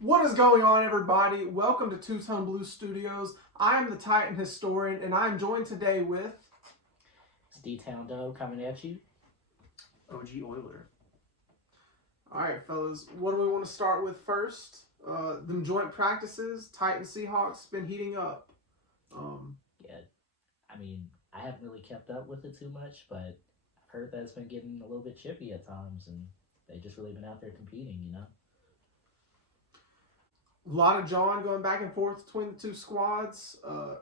What is going on, everybody? Welcome to Two Tone Blue Studios. I am the Titan Historian, and I'm joined today with It's D-Town Dub coming at you. OG Oiler. All right, fellas. What do we want to start with first? Them joint practices. Titan Seahawks been heating up. Yeah, I mean, I haven't really kept up with it too much, but I've heard that it's been getting a little bit chippy at times, and they just really been out there competing, you know? A lot of jawing going back and forth between the two squads.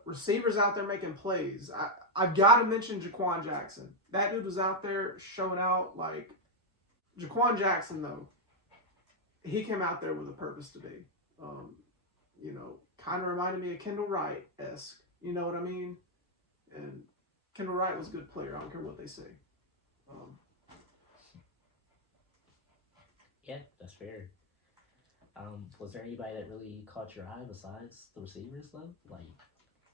Receivers out there making plays. I've got to mention Quanjackson. That dude was out there showing out like Quanjackson, though. He came out there with a purpose today. Kind of reminded me of Kendall Wright-esque. You know what I mean? And Kendall Wright was a good player. I don't care what they say. Yeah, that's fair. Was there anybody that really caught your eye besides the receivers, though? Like,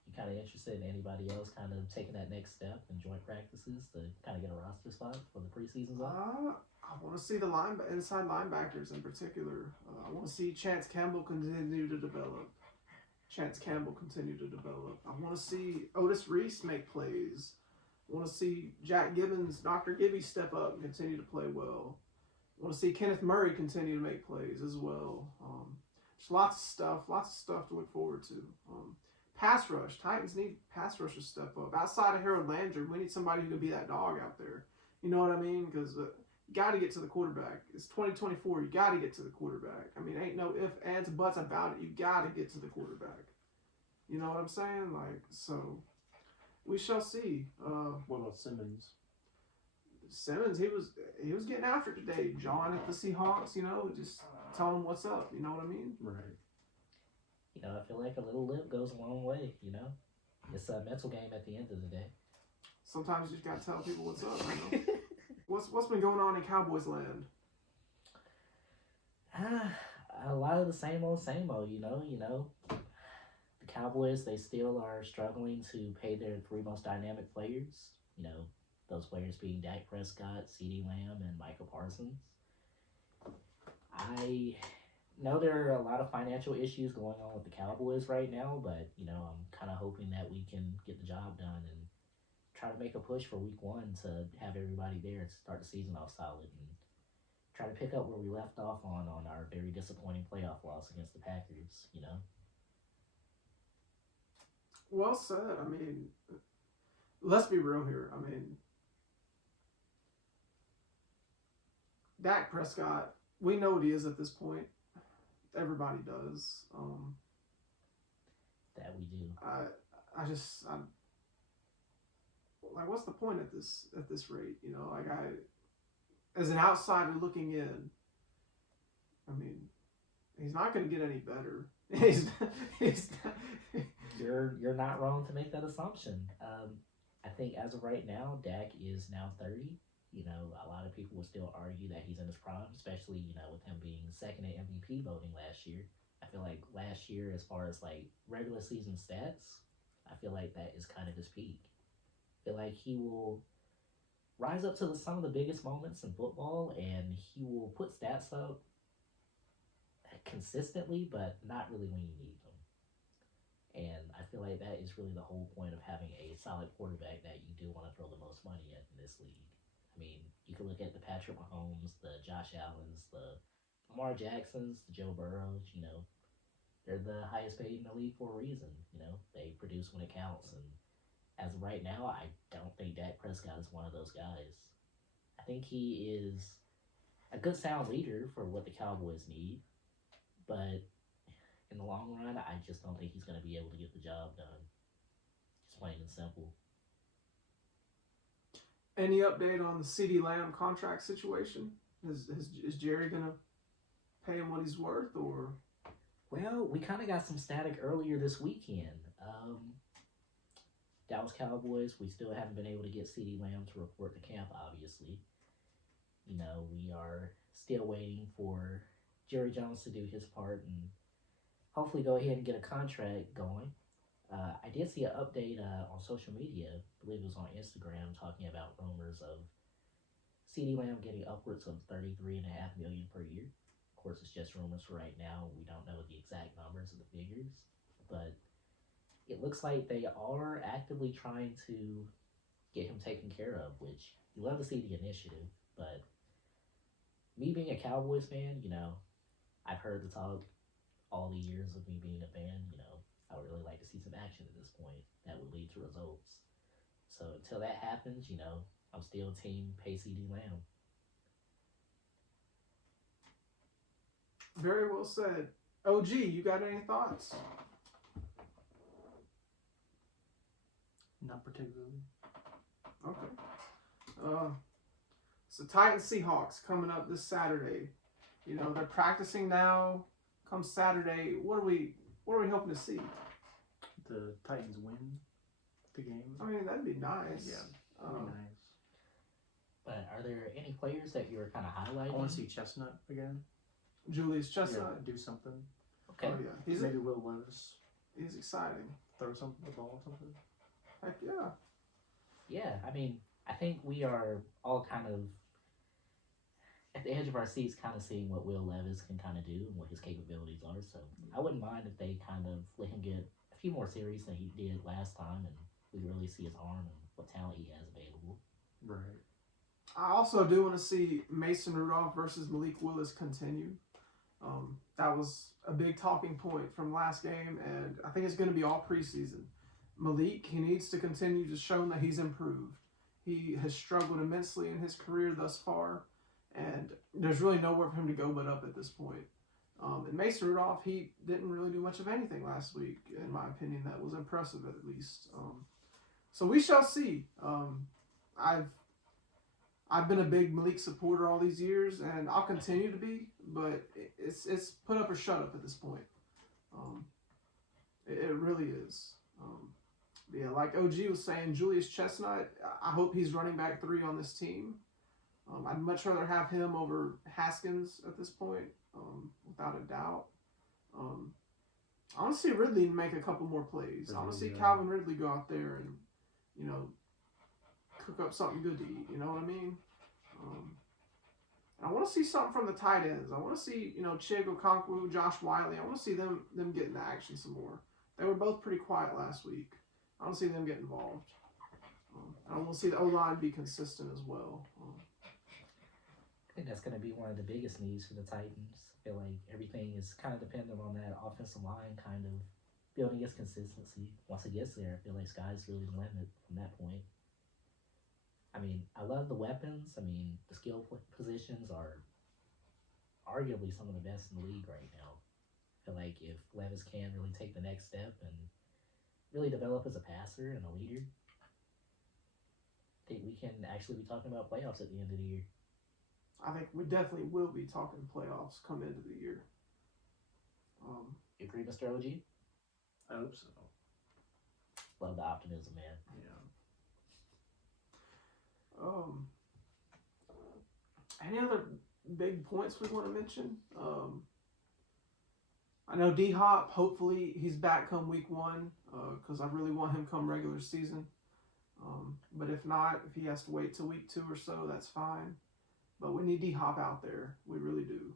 you kind of interested in anybody else kind of taking that next step in joint practices to kind of get a roster spot for the preseason's on? I want to see the inside linebackers in particular. I want to see Chance Campbell continue to develop. I want to see Otis Reese make plays. I want to see Jack Gibbons, Dr. Gibby step up and continue to play well. I want to see Kenneth Murray continue to make plays as well. There's lots of stuff to look forward to. Pass rush. Titans need pass rush to step up. Outside of Harold Landry, we need somebody who can be that dog out there. You know what I mean? Because you got to get to the quarterback. It's 2024. You got to get to the quarterback. I mean, ain't no ifs, ands, buts about it. You got to get to the quarterback. You know what I'm saying? So we shall see. What about Simmons? Simmons, he was getting after it today. John at the Seahawks, just telling him what's up. You know what I mean? Right. You know, I feel like a little lip goes a long way, you know? It's a mental game at the end of the day. Sometimes you just got to tell people what's up, you know? What's been going on in Cowboys land? A lot of the same old, you know. The Cowboys, they still are struggling to pay their three most dynamic players. You know, those players being Dak Prescott, CeeDee Lamb, and Michael Parsons. I know there are a lot of financial issues going on with the Cowboys right now, but, you know, I'm kind of hoping that we can get the job done and try to make a push for week one to have everybody there to start the season off solid and try to pick up where we left off on our very disappointing playoff loss against the Packers, you know? Well said. I mean, let's be real here. I mean, Dak Prescott, we know what he is at this point. Everybody does. That we do. I'm like, what's the point at this rate? You know, as an outsider looking in, I mean, he's not going to get any better. You're not wrong to make that assumption. I think as of right now, Dak is now 30. You know, a lot of people would still argue that he's in his prime, especially, you know, with him being second in MVP voting last year. I feel like last year, as far as like regular season stats, I feel like that is kind of his peak. I feel like he will rise up to some of the biggest moments in football, and he will put stats up consistently, but not really when you need them. And I feel like that is really the whole point of having a solid quarterback that you do want to throw the most money at in this league. I mean, you can look at the Patrick Mahomes, the Josh Allens, the Lamar Jacksons, the Joe Burrows, you know. They're the highest paid in the league for a reason, you know. They produce when it counts. And as of right now, I don't think Dak Prescott is one of those guys. I think he is a good sound leader for what the Cowboys need. But in the long run, I just don't think he's going to be able to get the job done. Just plain and simple. Any update on the CeeDee Lamb contract situation? Is Jerry going to pay him what he's worth, or? Well, we kind of got some static earlier this weekend. Dallas Cowboys, we still haven't been able to get CeeDee Lamb to report to camp, obviously. You know, we are still waiting for Jerry Jones to do his part and hopefully go ahead and get a contract going. I did see an update on social media, I believe it was on Instagram, talking about rumors of CeeDee Lamb getting upwards of $33.5 million per year. course, it's just rumors for right now. We don't know the exact numbers of the figures, but it looks like they are actively trying to get him taken care of, which you love to see the initiative. But me being a Cowboys fan, I've heard the talk all the years of me being a fan. I would really like to see some action at this point that would lead to results. So until that happens, I'm still team pay CD Lamb. Very well said. OG, you got any thoughts? Not particularly. Okay. So Titans Seahawks coming up this Saturday. They're practicing now. Come Saturday, what are we hoping to see? The Titans win the game. I mean, that'd be nice. Yeah, that'd be nice. But are there any players that you were kind of highlighting? I want to see Chestnut again. Julius Chestnut. Yeah, do something. Okay. Oh yeah, Maybe Will Levis he's exciting. throw the ball or something. Heck yeah. Yeah, I mean, I think we are all kind of at the edge of our seats kind of seeing what Will Levis can kind of do and what his capabilities are. So I wouldn't mind if they kind of let him get a few more series than he did last time and we really see his arm and what talent he has available. Right. I also do want to see Mason Rudolph versus Malik Willis continue. That was a big talking point from last game, and I think it's going to be all preseason. Malik, he needs to continue to show that he's improved. He has struggled immensely in his career thus far, and there's really nowhere for him to go but up at this point. And Mason Rudolph, he didn't really do much of anything last week, in my opinion. That was impressive, at least. So we shall see. I've been a big Malik supporter all these years, and I'll continue to be, but it's put up or shut up at this point. It really is. Yeah, like OG was saying, Julius Chestnut, I hope he's running back 3 on this team. I'd much rather have him over Haskins at this point, without a doubt. I want to see Ridley make a couple more plays. I want to see Calvin Ridley go out there and, cook up something good to eat. You know what I mean? And I want to see something from the tight ends. I want to see, Chig Okonkwo, Josh Wiley. I want to see them get into action some more. They were both pretty quiet last week. I want to see them get involved. I want to see the O-line be consistent as well. I think that's going to be one of the biggest needs for the Titans. I feel like everything is kind of dependent on that offensive line kind of building its consistency. Once it gets there, I feel like sky's really the limit from that point. I mean, I love the weapons. I mean, the skill positions are arguably some of the best in the league right now. I feel like if Levis can really take the next step and really develop as a passer and a leader, I think we can actually be talking about playoffs at the end of the year. I think we definitely will be talking playoffs come into the year. You agree, Mr. OG? I hope so. Love the optimism, man. Yeah. Any other big points we want to mention? I know D-Hop, hopefully he's back come week 1, because I really want him come regular season. But if not, if he has to wait till week 2 or so, that's fine. But we need D-Hop out there. We really do.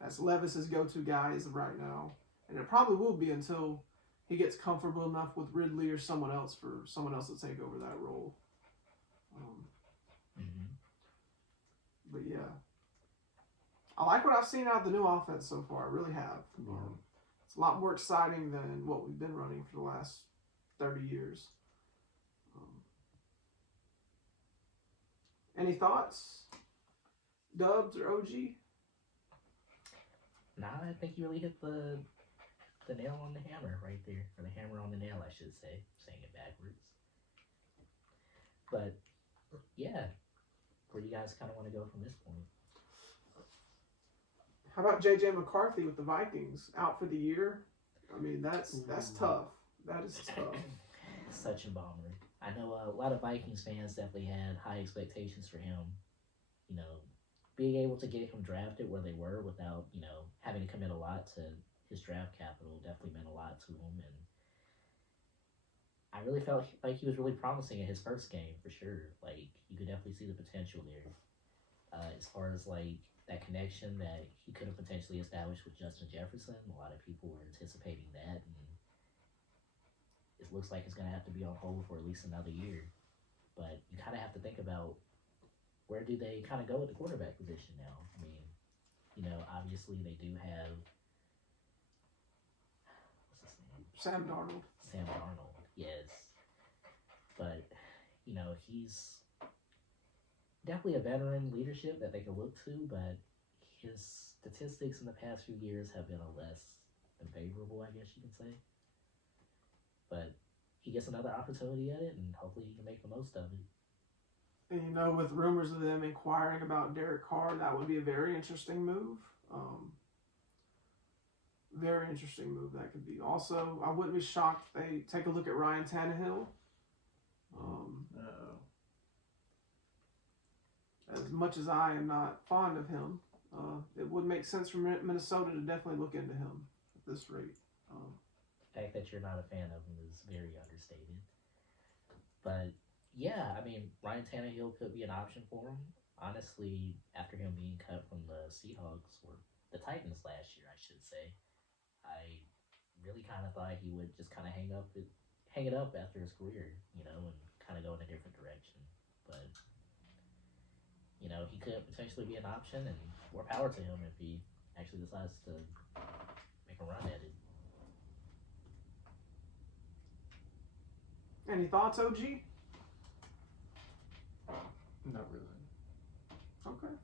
That's Levis's go-to guy as of right now. And it probably will be until he gets comfortable enough with Ridley or someone else for someone else to take over that role. But yeah, I like what I've seen out of the new offense so far. I really have. Yeah. It's a lot more exciting than what we've been running for the last 30 years. Any thoughts, Dubz or OG? Nah, I think you really hit the nail on the hammer right there, or the hammer on the nail, I should say, saying it backwards. But yeah, where do you guys kind of want to go from this point? How about J.J. McCarthy with the Vikings out for the year? I mean, that's tough. That is tough. Such a bummer. I know a lot of Vikings fans definitely had high expectations for him. Being able to get him drafted where they were without, having to commit a lot to his draft capital definitely meant a lot to him. And I really felt like he was really promising in his first game, for sure. Like, you could definitely see the potential there. As far as, like, that connection that he could have potentially established with Justin Jefferson. A lot of people were anticipating that, and it looks like it's going to have to be on hold for at least another year. But you kind of have to think about where do they kind of go with the quarterback position now. I mean, obviously they do have what's his name? Sam Darnold. Sam Darnold, yes. But, he's definitely a veteran leadership that they can look to, but his statistics in the past few years have been a less than favorable, I guess you can say. But he gets another opportunity at it, and hopefully he can make the most of it. And with rumors of them inquiring about Derek Carr, that would be a very interesting move. Very interesting move that could be. Also, I wouldn't be shocked if they take a look at Ryan Tannehill. As much as I am not fond of him, it would make sense for Minnesota to definitely look into him at this rate. The fact that you're not a fan of him is very understated. But, yeah, I mean, Ryan Tannehill could be an option for him. Honestly, after him being cut from the Seahawks, or the Titans last year, I should say, I really kind of thought he would just kind of hang it up after his career, and kind of go in a different direction. But, he could potentially be an option, and more power to him if he actually decides to make a run at it. Any thoughts, OG? Not really. Okay.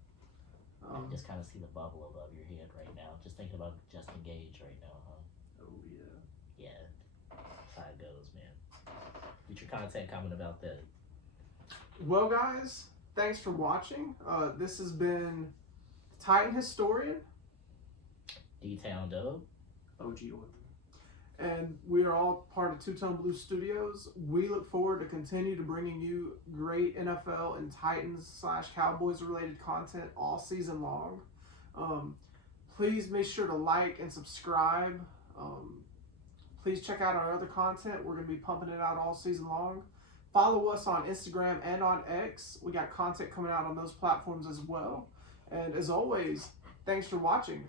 I just kind of see the bubble above your head right now. Just thinking about Justin Gage right now, huh? Oh, yeah. Yeah, that's how it goes, man. Get your content comment about that. Well, guys, thanks for watching. This has been Titan Historian. D-Town Dub. OG Order. And we are all part of Two Tone Blue Studios. We look forward to continue to bringing you great NFL and Titans/Cowboys related content all season long. Please make sure to like and subscribe. Please check out our other content. We're going to be pumping it out all season long. Follow us on Instagram and on X. We got content coming out on those platforms as well. And as always, thanks for watching.